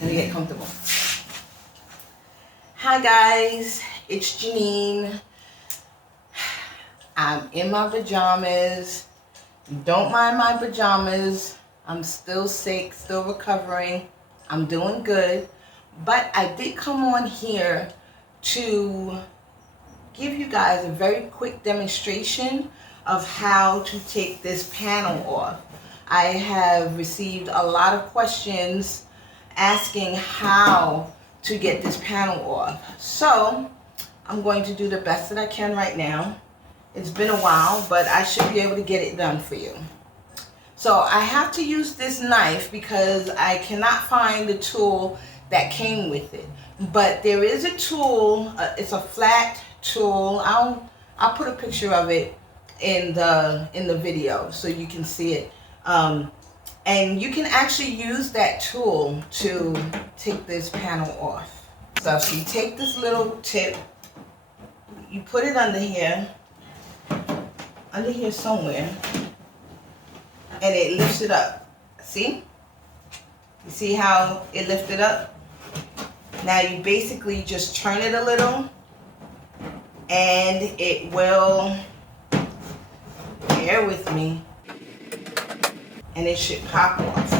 Let me get comfortable. Hi guys, it's Janine. I'm in my pajamas. Don't mind my pajamas. I'm still sick, still recovering. I'm doing good. But I did come on here to give you guys a very quick demonstration of how to take this panel off. I have received a lot of questions asking how to get this panel off. So I'm going to do the best that I can right now. It's been a while, but I should be able to get it done for you. So I have to use this knife because I cannot find the tool that came with it. But there is a tool, it's a flat tool. I'll put a picture of it in the video so you can see it. And you can actually use that tool to take this panel off. So if you take this little tip, you put it under here somewhere, and it lifts it up. See? You see how it lifted up? Now you basically just turn it a little, and it will, bear with me, and it should pop off.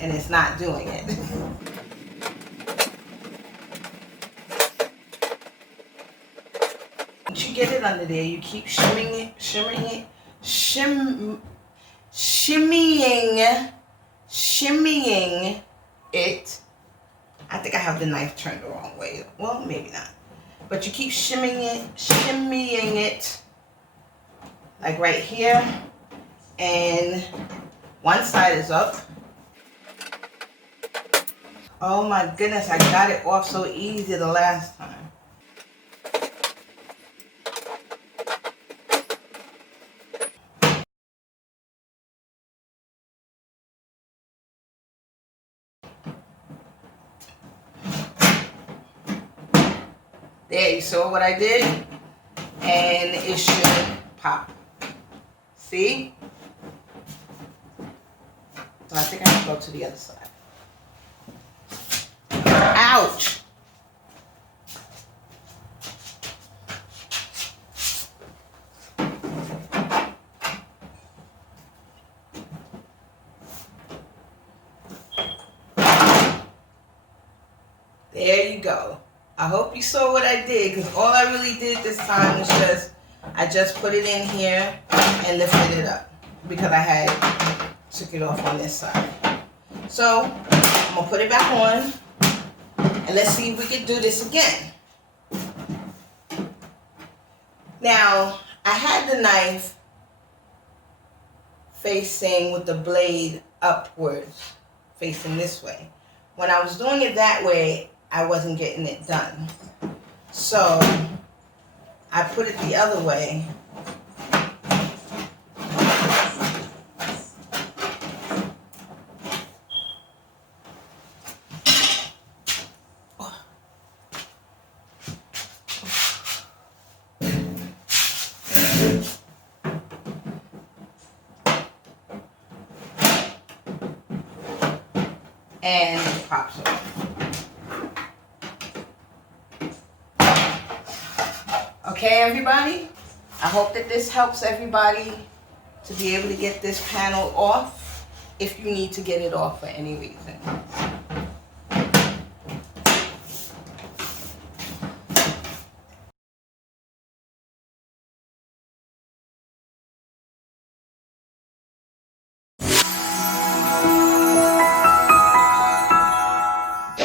And it's not doing it. Once you get it under there, you keep shimmying it. I think I have the knife turned the wrong way. Well, maybe not. But you keep shimmying it, like right here. And one side is up. Oh my goodness, I got it off so easy the last time. There, you saw what I did? And it should pop. See? So I think I have to go to the other side. Ouch! There you go. I hope you saw what I did, because all I really did this time was I just put it in here and lifted it up because I had took it off on this side. So I'm gonna put it back on and let's see if we can do this again. Now I had the knife facing with the blade upwards, facing this way. When I was doing it that way, I wasn't getting it done. So I put it the other way. And it pops off. Okay, everybody? I hope that this helps everybody to be able to get this panel off if you need to get it off for any reason.